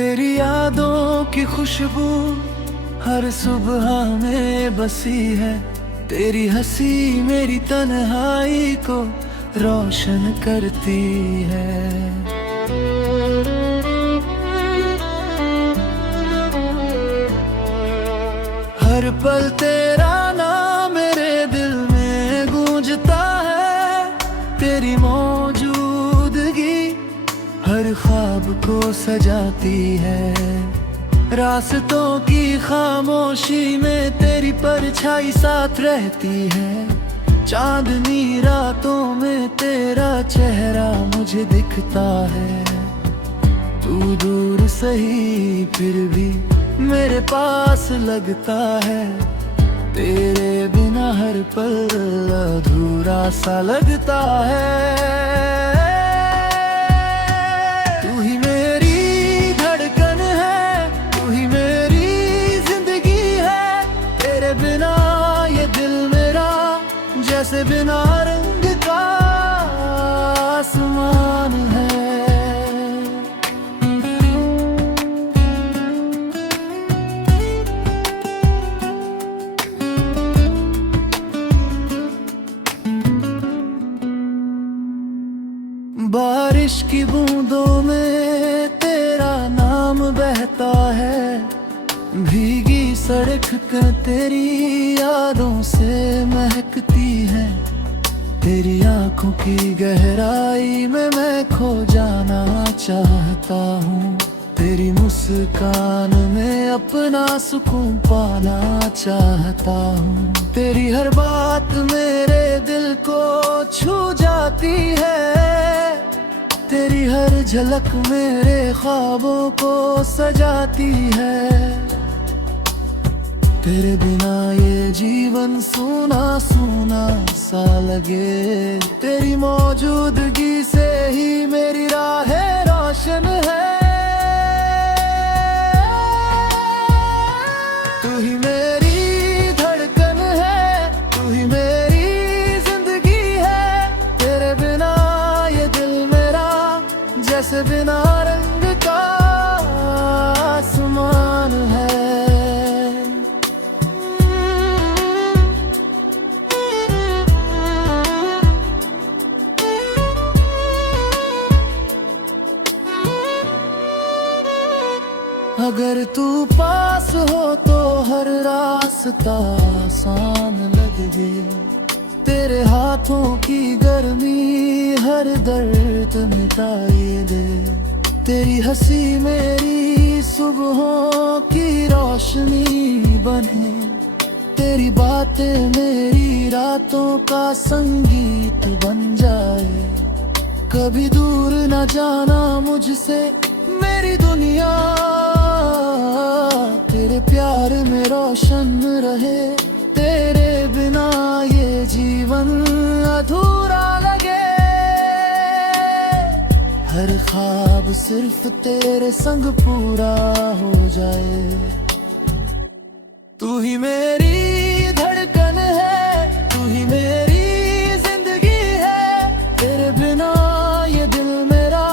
तेरी यादों की खुशबू हर सुबह में बसी है। तेरी हंसी मेरी तन्हाई को रोशन करती है। हर पल तेरा नाम मेरे दिल में गूंजता है। तेरी मौजूदगी हर ख्वाब को सजाती है। रास्तों की खामोशी में तेरी परछाई साथ रहती है। चांदनी रातों में तेरा चेहरा मुझे दिखता है। तू दूर सही फिर भी मेरे पास लगता है। तेरे बिना हर पल अधूरा सा लगता है। तू ही मेरी धड़कन है, तू ही मेरी जिंदगी है। तेरे बिना ये दिल मेरा जैसे बिना रंग का आसमान है। बारिश की बूंदों में तेरा नाम बहता है। भीगी सड़क का तेरी यादों से महकती है। तेरी आंखों की गहराई में मैं खो जाना चाहता हूँ। तेरी मुस्कान में अपना सुकून पाना चाहता हूँ। तेरी हर बात मेरे दिल को छू जाती है। तेरी हर झलक मेरे ख्वाबों को सजाती है। तेरे बिना ये जीवन सूना सूना सा लगे। तेरी मौजूदगी से ही मेरी राहें रोशन है। तू ही मेरी धड़कन है, तू ही मेरी जिंदगी है। तेरे बिना ये दिल मेरा जैसे बिना रंग का आसमान है। अगर तू पास हो तो हर रास्ता आसान लगे। तेरे हाथों की गर्मी हर दर्द मिटाए दे। तेरी हंसी मेरी सुबहों की रोशनी बने। तेरी बातें मेरी रातों का संगीत बन जाए। कभी दूर न जाना मुझसे मेरी दुनिया। तेरे प्यार में रोशन रहे। तेरे बिना ये जीवन अधूरा लगे। हर ख्वाब सिर्फ तेरे संग पूरा हो जाए। तू ही मेरी धड़कन है, तू ही मेरी जिंदगी है। तेरे बिना ये दिल मेरा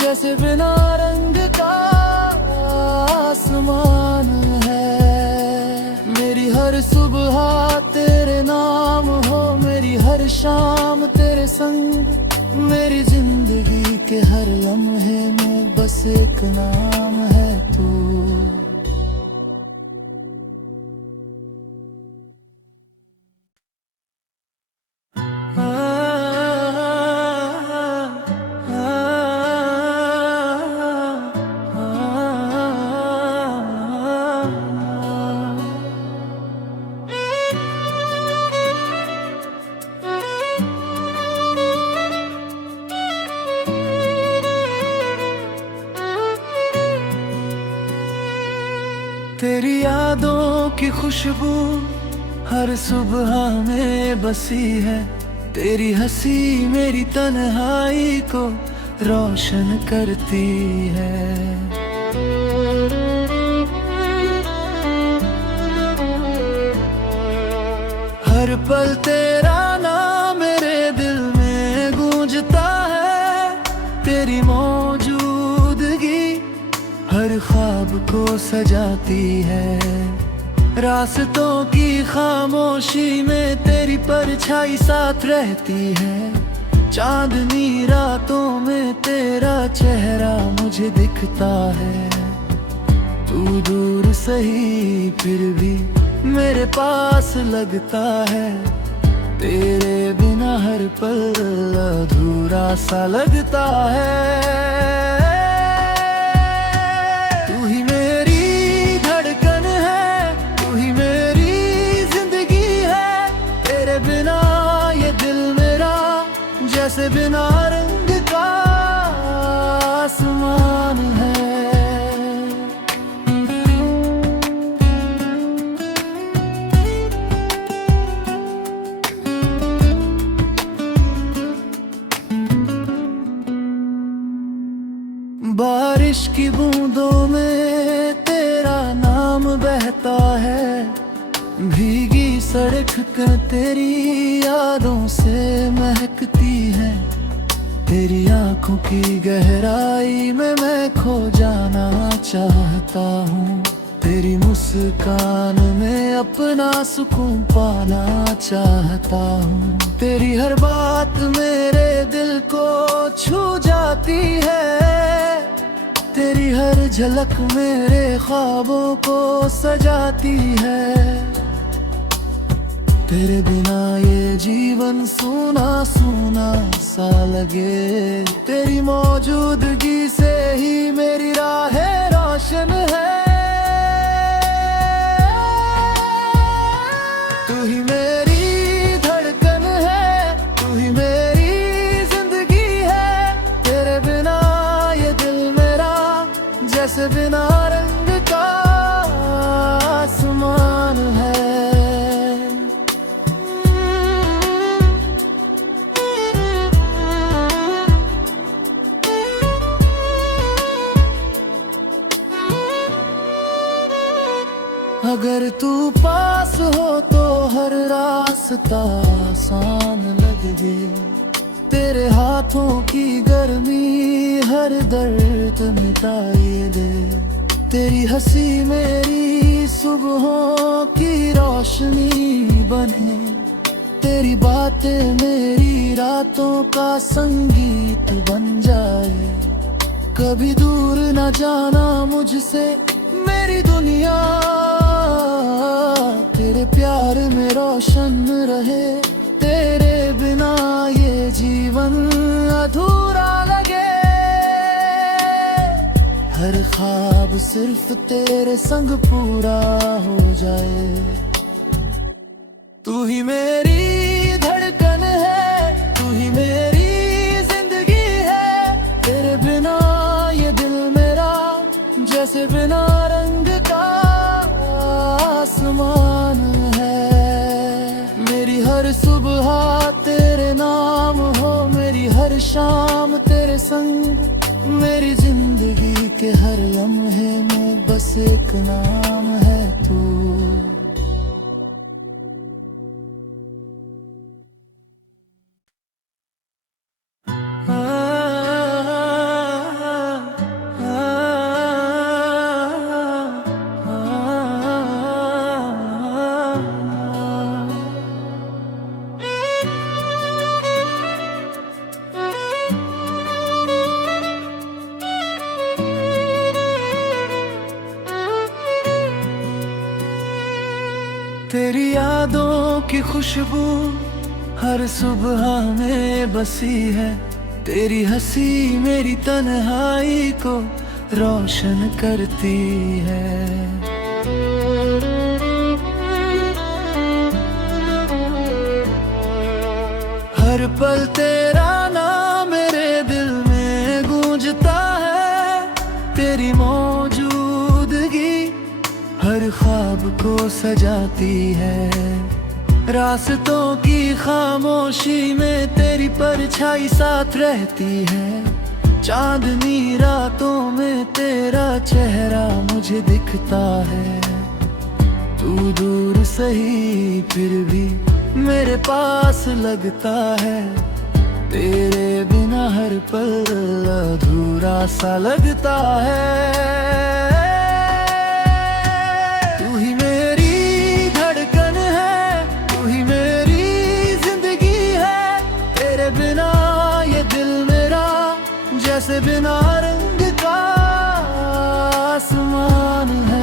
जैसे बिना रंग का आसमान है। मेरी हर सुबह तेरे नाम हो, मेरी हर शाम तेरे संग। मेरी जिंदगी के हर लम्हे में बस एक नाम है तू। तेरी यादों की खुशबू हर सुबह में बसी है। तेरी हंसी मेरी तन्हाई को रोशन करती है। हर पल तेरा नाम मेरे दिल में गूंजता है। तेरी मौजूदगी हर ख्वाब को सजाती है। रास्तों की खामोशी में तेरी परछाई साथ रहती है। चांदनी रातों में तेरा चेहरा मुझे दिखता है। तू दूर सही फिर भी मेरे पास लगता है। तेरे बिना हर पल अधूरा सा लगता है। तू ही मेरी धड़कन है, तू ही मेरी जिंदगी है। तेरे बिना ये दिल मेरा जैसे बिना रंग का आसमान है। बारिश की बूंदों में तेरा नाम बहता है। भीगी सड़क का तेरी यादों से महकती है। तेरी आंखों की गहराई में मैं खो जाना चाहता हूँ। तेरी मुस्कान में अपना सुकून पाना चाहता हूँ। तेरी हर बात मेरे दिल को छू जाती है। तेरी हर झलक मेरे ख्वाबों को सजाती है। तेरे बिना ये जीवन सूना सूना सा लगे। तेरी मौजूदगी से ही मेरी राहें रोशन है। तू ही मेरी धड़कन है, तू ही मेरी जिंदगी है। तेरे बिना ये दिल मेरा जैसे बिना रंग का आसमान है। अगर तू पास हो तो हर रास्ता आसान लगे। तेरे हाथों की गर्मी हर दर्द मिटाए दे। तेरी हंसी मेरी सुबहों की रोशनी बने। तेरी बातें मेरी रातों का संगीत बन जाए। कभी दूर न जाना मुझसे मेरी दुनिया। तेरे प्यार में रोशन रहे। तेरे बिना ये जीवन अधूरा लगे। हर ख्वाब सिर्फ तेरे संग पूरा हो जाए। तू ही मेरी धड़कन है, तू ही मेरी जिंदगी है। तेरे बिना ये दिल मेरा जैसे बिना रंग का आसमान है। मेरी हर सुबह तेरे नाम हो, मेरी हर शाम तेरे संग। मेरी जिंदगी के हर लम्हे में बस एक नाम है तू। तेरी यादों की खुशबू हर सुबह में बसी है। तेरी हंसी मेरी तन्हाई को रोशन करती है। हर पल तेरा नाम मेरे दिल में गूंजता है। तेरी मौजूदगी हर ख्वाब को सजाती है। रास्तों की खामोशी में तेरी परछाई साथ रहती है। चांदनी रातों में तेरा चेहरा मुझे दिखता है। तू दूर सही फिर भी मेरे पास लगता है। तेरे बिना बिना हर पल अधूरा सा लगता है। तू ही मेरी धड़कन है, तू ही मेरी जिंदगी है, तेरे बिना ये दिल मेरा जैसे बिना रंग का आसमान है।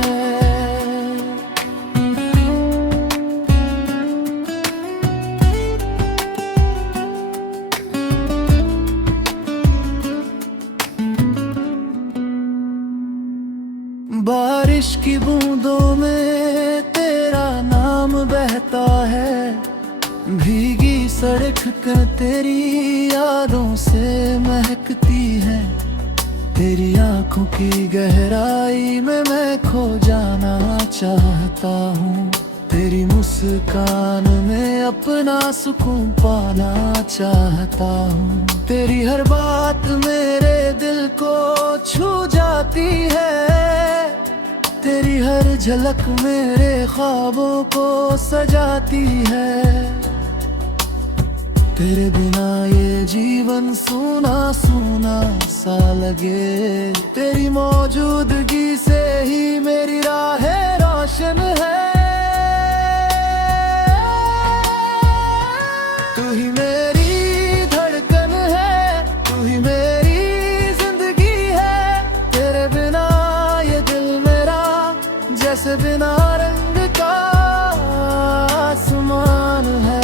बारिश की बूंदों में तेरा नाम बहता है, भीगी सड़क का तेरी यादों से महकती है। तेरी आंखों की गहराई में मैं खो जाना चाहता हूँ, तेरी मुस्कान में अपना सुकून पाना चाहता हूँ। तेरी हर बात मेरे दिल को छू जाती है, तेरी हर झलक मेरे ख्वाबों को सजाती है। तेरे बिना ये जीवन सूना सूना सा लगे, तेरी मौजूदगी से ही मेरी राहें रोशन है। तू ही मेरी धड़कन है, तू ही मेरी जिंदगी है, तेरे बिना ये दिल मेरा जैसे बिना रंग का आसमान है।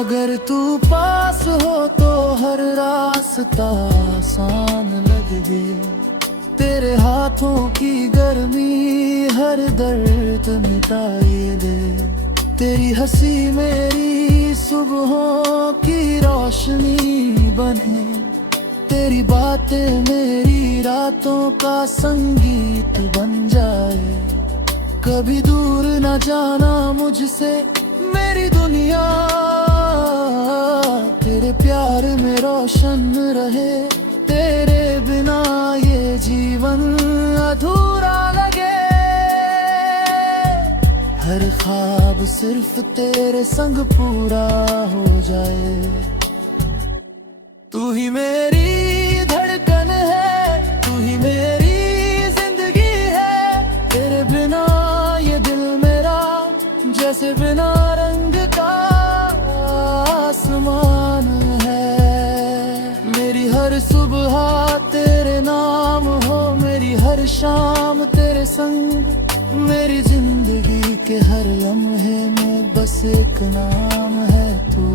अगर तू पास हो तो हर रास्ता आसान लगे, तेरे हाथों की गर्मी हर दर्द मिटाए दे। तेरी हंसी मेरी सुबहों की रोशनी बने, तेरी बातें मेरी रातों का संगीत बन जाए। कभी दूर न जाना मुझसे मेरी दुनिया, तेरे प्यार में रोशन रहे, तेरे बिना ये जीवन अधूरा लगे। हर ख्वाब सिर्फ तेरे संग पूरा हो जाए। तू ही मेरी धड़कन है, तू ही मेरी जिंदगी है, तेरे बिना ये दिल मेरा जैसे बिना रंग का आसमान है। मेरी हर सुबह तेरे नाम हो, मेरी हर शाम तेरे संग, मेरी जिंदगी के हर लम्हे में बस एक नाम है तू।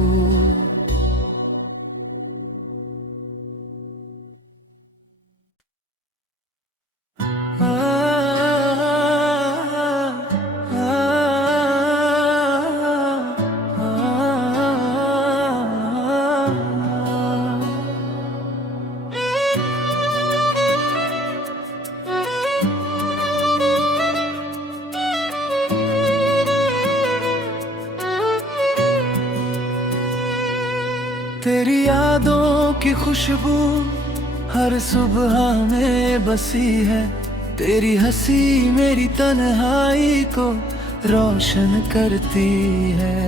तेरी यादों की खुशबू हर सुबह में बसी है, तेरी हंसी मेरी तन्हाई को रोशन करती है।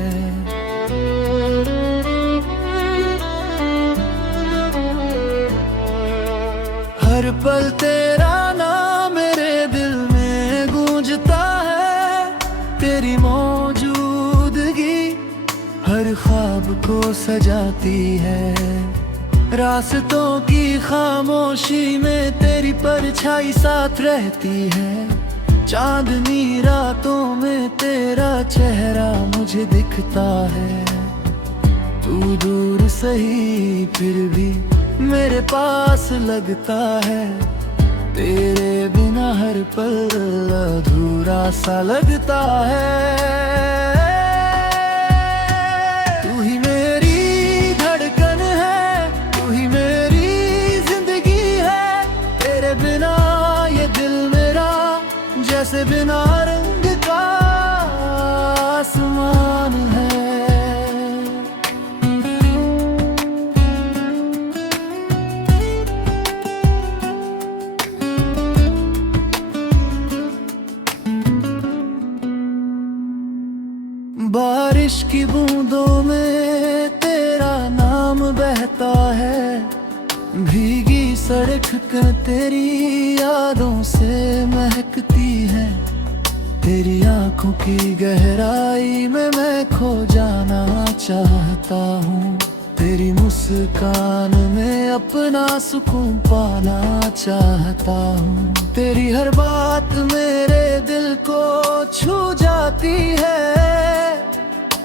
हर पल तेरा नाम मेरे दिल में गूंजता है, तेरी मौजूदगी हर ख्वाब को सजाती है। रास्तों की खामोशी में तेरी परछाई साथ रहती है, चांदनी रातों में तेरा चेहरा मुझे दिखता है। तू दूर सही फिर भी मेरे पास लगता है, तेरे बिना हर पल अधूरा सा लगता है। तू ही मेरी धड़कन है, तू ही मेरी जिंदगी है, तेरे बिना ये दिल मेरा जैसे बिना रंग का आसमान है। की बूंदों में तेरा नाम बहता है, भीगी सड़क तेरी यादों से महकती है। तेरी आंखों की गहराई में मैं खो जाना चाहता हूँ, तेरी मुस्कान में अपना सुकून पाना चाहता हूँ। तेरी हर बात मेरे दिल को छू जाती है,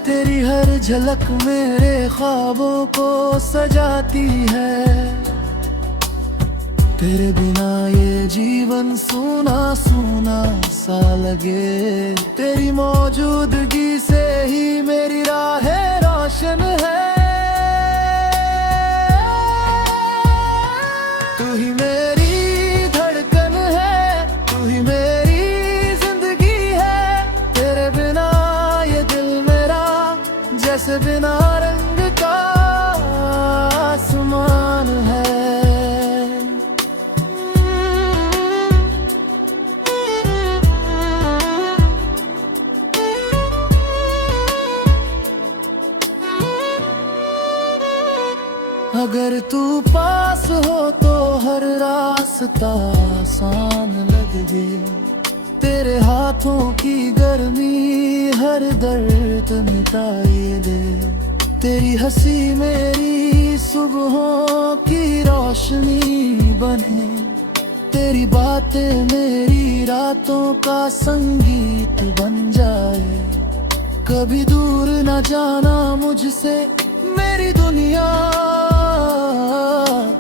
तेरी हर झलक मेरे ख्वाबों को सजाती है। तेरे बिना ये जीवन सूना सूना सा लगे, तेरी मौजूदगी से ही मेरी राहें रोशन है। तू ही मेरी धड़कन है, तू ही मेरी जिंदगी है। तेरे बिना ये दिल मेरा जैसे बिना रंग का आसमान है। अगर तू पास हो तो हर रास्ता आसान लगे, तेरे हाथों की गर्मी हर दर्द मिटाए दे। तेरी हंसी मेरी सुबहों की रोशनी बने, तेरी बातें मेरी रातों का संगीत बन जाए। कभी दूर न जाना मुझसे मेरी दुनिया,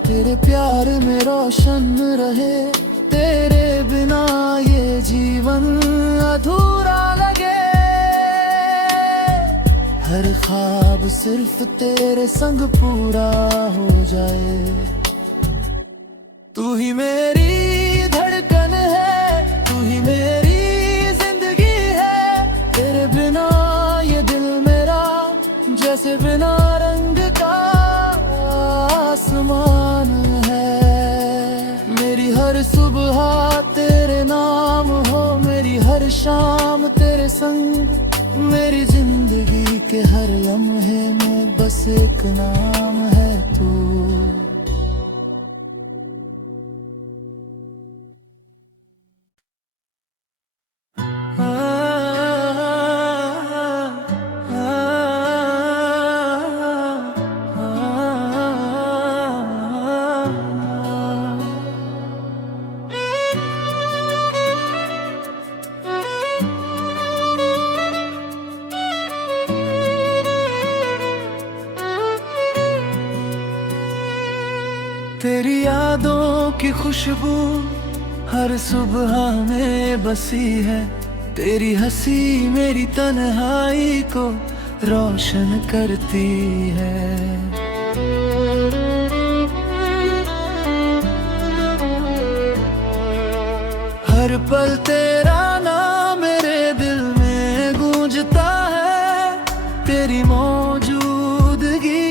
तेरे प्यार में रोशन रहे। तेरे बिना ये जीवन अधूरा लगे, हर ख्वाब सिर्फ तेरे संग पूरा हो जाए। तू ही मेरी धड़कन है, तू ही मेरी जिंदगी है। तेरे बिना ये दिल मेरा जैसे बिना रंग का आसमान है। मेरी हर सुबह तेरे नाम हो, मेरी हर शाम तेरे संग। मेरी जिंदगी के हर लम्हे में बस एक नाम है तू। तेरी यादों की खुशबू हर सुबह में बसी है, तेरी हंसी मेरी तन्हाई को रोशन करती है। हर पल तेरा नाम मेरे दिल में गूंजता है, तेरी मौजूदगी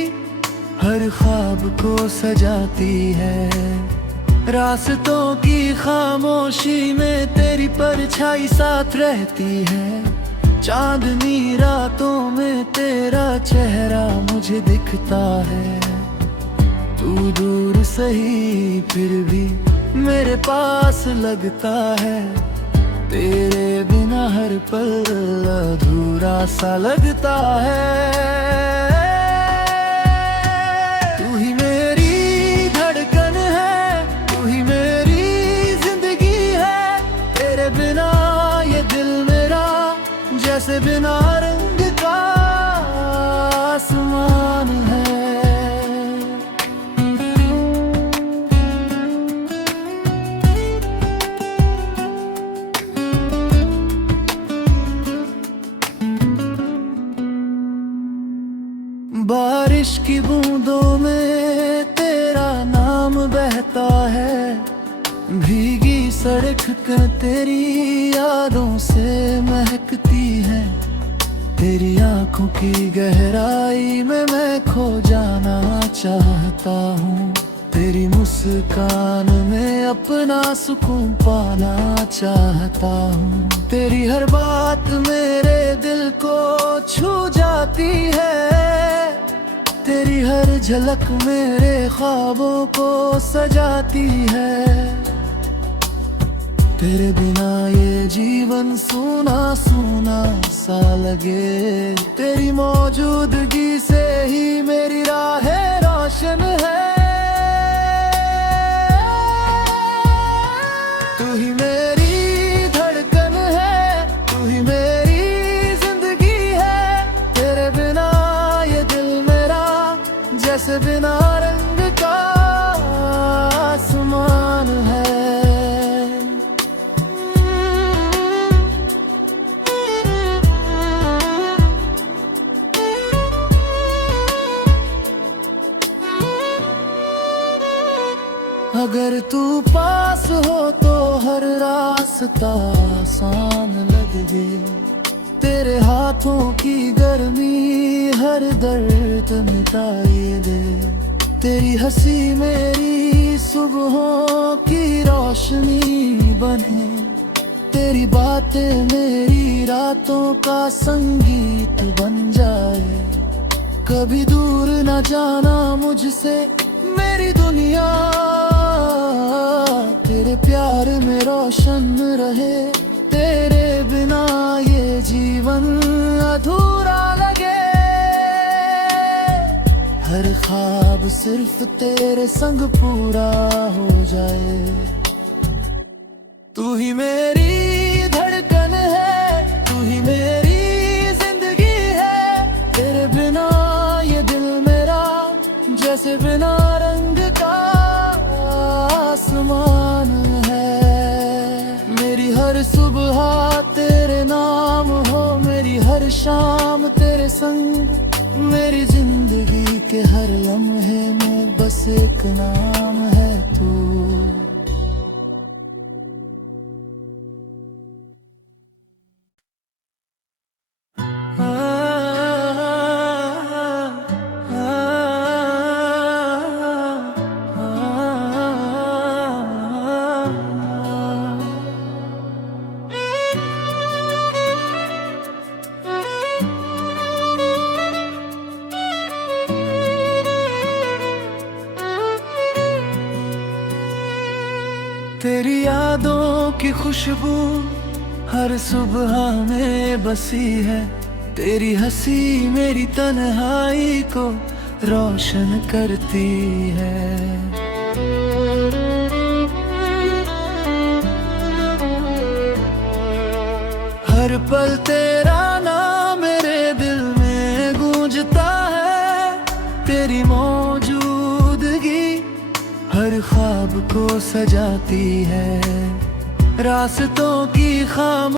हर ख्वाब को सजाती है। रास्तों की खामोशी में तेरी परछाई साथ रहती है। चांदनी रातों में तेरा चेहरा मुझे दिखता है। तू दूर सही फिर भी मेरे पास लगता है, तेरे बिना हर पल अधूरा सा लगता है। तू ही मेरी धड़कन है, तू ही मेरी जिंदगी है। तेरे बिना ये दिल मेरा जैसे बिना रंग का आसमान है। बारिश की बूंदों में तेरा नाम बहता है, भीगी सड़क तेरी यादों से महकती है। तेरी आंखों की गहराई में मैं खो जाना चाहता हूँ, तेरी मुस्कान में अपना सुकून पाना चाहता हूँ। तेरी हर बात मेरे दिल को छू जाती है, तेरी हर झलक मेरे ख्वाबों को सजाती है। तेरे बिना ये जीवन सूना सूना सा लगे, तेरी मौजूदगी से ही मेरी राहें रोशन है। तू ही मेरी धड़कन है, तू ही मेरी जिंदगी है। तेरे बिना ये दिल मेरा जैसे बिना रंग का आसमान है। अगर तू पास हो तो हर रास्ता आसान लगे, तेरे हाथों की गर्मी हर दर्द मिटाए दे। तेरी हंसी मेरी सुबहों की रोशनी बने, तेरी बातें मेरी रातों का संगीत बन जाए। कभी दूर न जाना मुझसे मेरी दुनिया, तेरे प्यार में रोशन रहे। तेरे बिना ये जीवन अधूरा लगे, हर ख्वाब सिर्फ तेरे संग पूरा हो जाए। तू ही मेरी धड़कन है, तू ही मेरी जिंदगी है। तेरे बिना ये दिल मेरा जैसे बिना रंग का आसमान है। मेरी हर सुबह तेरे नाम हो, मेरी हर शाम तेरे संग। मेरी जिंदगी के हर लम्हे में बस एक नाम है तू। तेरी यादों की खुशबू हर सुबह में बसी है, तेरी हंसी मेरी तन्हाई को रोशन करती है। हर पल तेरा नाम मेरे दिल में गूंजता है, तेरी मौजूदगी हर ख्वाब को सजाती है। रास्तों की खाम